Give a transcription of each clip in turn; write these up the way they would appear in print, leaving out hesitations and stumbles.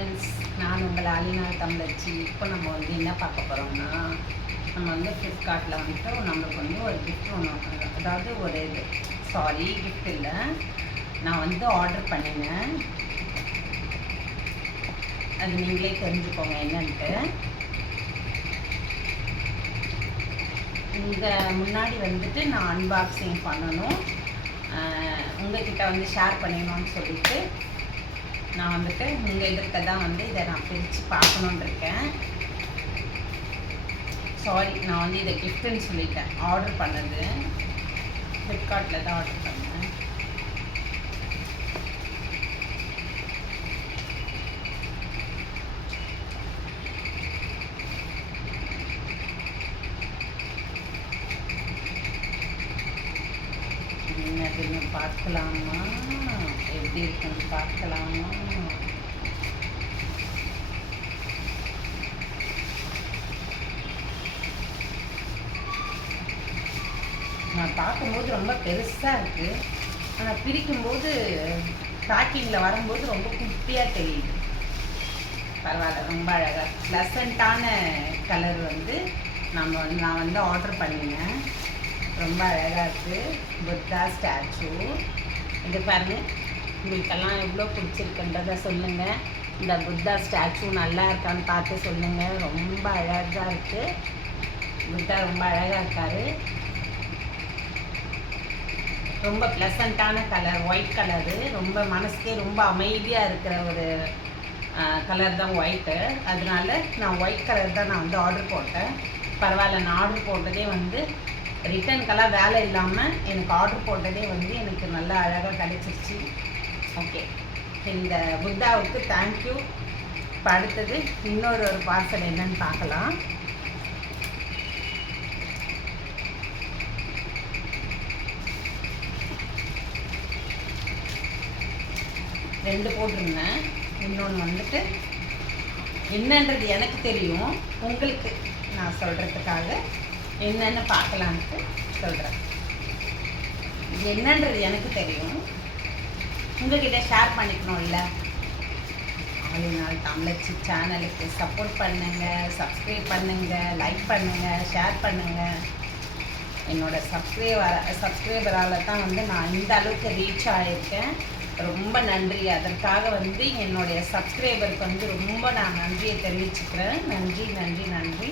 Friends, நான் உங்கள் ஆலினால் தமிழச்சி. இப்போ நம்ம வந்து என்ன பார்க்க போகிறோம்னா, நம்ம வந்து ஃப்ளிப்கார்ட்டில் வந்துட்டு நம்மளுக்கு வந்து ஒரு கிஃப்ட் ஒன்று, அதாவது ஒரு இது கிஃப்ட் இல்லை, நான் வந்து ஆர்டர் பண்ணினேன். அது நீங்களே தெரிஞ்சுக்கோங்க என்னன்ட்டு. இந்த முன்னாடி வந்துட்டு நான் அன்பாக்சிங் பண்ணணும், உங்கள்கிட்ட வந்து ஷேர் பண்ணிடணும்னு சொல்லிட்டு நான் வந்துட்டு உங்கள் எதிர்க்க தான் வந்து இதை நான் பிரித்து பார்க்கணுன்னு இருக்கேன். நான் வந்து இதை கிஃப்ட்டுன்னு சொல்லிட்டேன். ஆர்டர் பண்ணது ஃப்ளிப்கார்ட்டில் தான் ஆர்டர் பண்ணேன். என்னதுன்னு பார்க்கலாமா, எப்படி இருக்குன்னு பார்க்கலாமா? நான் பார்க்கும்போது ரொம்ப பெருசாக இருக்குது, ஆனால் பிரிக்கும்போது பேக்கிங்கில் வரும்போது ரொம்ப குட்டியாக தெரியுது. பரவாயில்ல, ரொம்ப அழகாக ப்ளசண்ட்டான கலர் வந்து நான் வந்து ஆர்டர் பண்ணினேன். ரொம்ப அழகாக இருக்குது. புத்தா ஸ்டாச்சு. இது பாருங்கள், உங்களுக்கெல்லாம் எவ்வளோ பிடிச்சிருக்குன்றதை சொல்லுங்கள். இந்த புத்தா ஸ்டாச்சு நல்லா இருக்கான்னு பார்த்து சொல்லுங்கள். ரொம்ப அழகாக இருக்குது. புத்தா ரொம்ப அழகாக இருக்கார். ரொம்ப ப்ளசண்ட்டான கலர், ஒயிட் கலரு. ரொம்ப மனசுக்கே ரொம்ப அமைதியாக இருக்கிற ஒரு கலர் தான் ஒயிட்டு. அதனால நான் ஒயிட் கலர் தான் நான் வந்து ஆர்டர் போட்டேன். பரவாயில்ல, நான் ஆர்டர் போட்டதே வந்து ரிட்டர்னுக்கெல்லாம் வேலை இல்லாமல் எனக்கு ஆர்டர் போட்டதே வந்து எனக்கு நல்லா அழகாக கிடைச்சிருச்சு. ஓகே, இந்த புத்தாவுக்கு தேங்க்யூ. இப்போ அடுத்தது இன்னொரு பார்சல் என்னன்னு பார்க்கலாம். ரெண்டு போட்டிருந்தேன். இன்னொன்று வந்துட்டு என்னன்றது எனக்கு தெரியும், உங்களுக்கு நான் சொல்கிறதுக்காக என்னென்னு பார்க்கலான்ட்டு சொல்கிறேன். இது என்னன்றது எனக்கு தெரியும், உங்கள்கிட்ட ஷேர் பண்ணிக்கணும்ல. ஆலினால் தமிழச்சி சேனலுக்கு சப்போர்ட் பண்ணுங்கள், சப்ஸ்கிரைப் பண்ணுங்கள், லைக் பண்ணுங்கள், ஷேர் பண்ணுங்கள். என்னோடய சப்ஸ்கிரைபரால் தான் வந்து நான் இந்த அளவுக்கு ரீச் ஆகியிருக்கேன். ரொம்ப நன்றி. அதற்காக வந்து என்னுடைய சப்ஸ்கிரைபருக்கு வந்து ரொம்ப நான் நன்றியை தெரிவிச்சுக்கிறேன். நன்றி நன்றி நன்றி.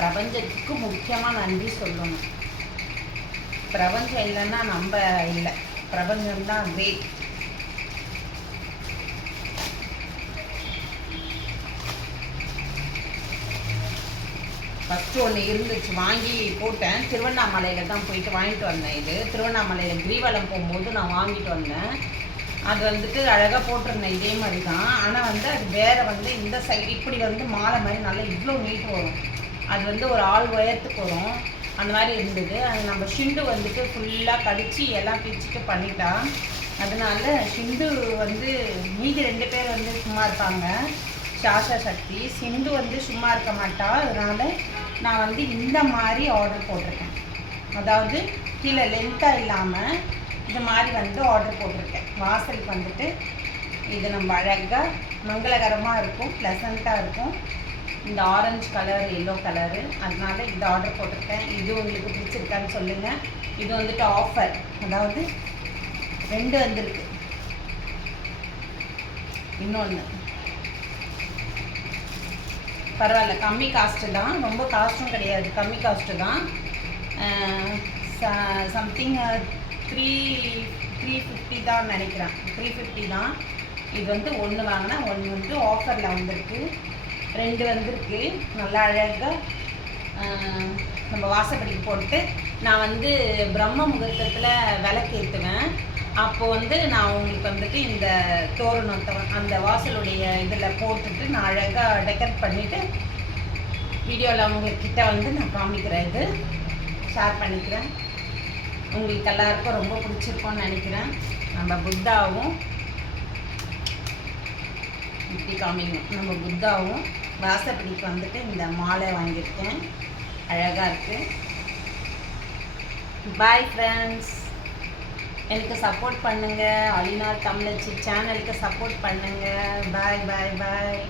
பிரபஞ்சத்துக்கு முக்கியமாக நன்றி சொல்லணும். பிரபஞ்சம் இல்லைன்னா நம்ம இல்லை, பிரபஞ்சம்தான் கிரேட். ஃபஸ்ட்டு ஒன்று இருந்துச்சு, வாங்கி போட்டேன். திருவண்ணாமலையில் தான் போயிட்டு வாங்கிட்டு வந்தேன். இது திருவண்ணாமலையில் கிரிவலம் போகும்போது நான் வாங்கிட்டு வந்தேன். அது வந்துட்டு அழகாக போட்டிருந்தேன், இதே மாதிரி தான். ஆனால் வந்து அது வேறு வந்து இந்த சைடு இப்படி வந்து மாலை மாதிரி நல்லா இவ்வளோ நீட்டு வரும். அது வந்து ஒரு ஆள் உயரத்துக்கு வரும், அந்த மாதிரி இருந்தது. அது நம்ம ஷிண்டு வந்துட்டு ஃபுல்லாக கடித்து எல்லாம் பிரிச்சுட்டு பண்ணிட்டான். அதனால ஷிண்டு வந்து மீதி 2 பேர் வந்து சும்மா இருப்பாங்க, சாஷா சக்தி. சிண்டு வந்து சும்மா இருக்க மாட்டா. அதனால நான் வந்து இந்த மாதிரி ஆர்டர் போட்டிருக்கேன். அதாவது கீழே லென்த்தாக இல்லாமல் இந்த மாதிரி வந்து ஆர்டர் போட்டிருக்கேன். வாசலுக்கு வந்துட்டு இது நம்ம அழகாக மங்களகரமாக இருக்கும், ப்ளசண்ட்டாக இருக்கும். இந்த ஆரஞ்சு கலர், எல்லோ கலரு, அதனால இந்த ஆர்டர் போட்டிருக்கேன். இது உங்களுக்கு பிடிச்சிருக்கான்னு சொல்லுங்கள். இது வந்துட்டு ஆஃபர், அதாவது 2 வந்திருக்கு. இன்னொன்று பரவாயில்ல, கம்மி காஸ்ட்டு தான், ரொம்ப காஸ்ட்டும் கிடையாது, கம்மி காஸ்ட்டு தான். சம்திங் 350 தான் நினைக்கிறேன், 350 தான். இது வந்து 1 வாங்கினா 1 வந்து ஆஃபரில் வந்திருக்கு. 2 வந்திருக்கு. நல்லா அழகாக நம்ம வாசப்படிக்கு போட்டு நான் வந்து பிரம்ம முகூர்த்தத்தில் விளக்கேற்றுவேன். அப்போது வந்து நான் உங்களுக்கு வந்துட்டு இந்த தோரணத்தை அந்த வாசலுடைய இதில் போட்டுட்டு நான் அழகாக டெக்கரேட் பண்ணிவிட்டு வீடியோவில் உங்கள்கிட்ட வந்து நான் காமிக்கிறேன். இது ஷேர் பண்ணிக்கிறேன். உங்களுக்கு எல்லாருக்கும் ரொம்ப பிடிச்சிருக்கோன்னு நினைக்கிறேன். நம்ம புத்தாவும் இப்படி காமிக்கணும். நம்ம புத்தாவும் வாசப்படிக்கு வந்துட்டு இந்த மாலை வாங்கியிருக்கேன், அழகாக இருக்குது. Bye friends. எனக்கு சப்போர்ட் பண்ணுங்கள். அலினா தமிழச்சி சேனலுக்கு சப்போர்ட் பண்ணுங்கள். பாய் பாய் பாய்.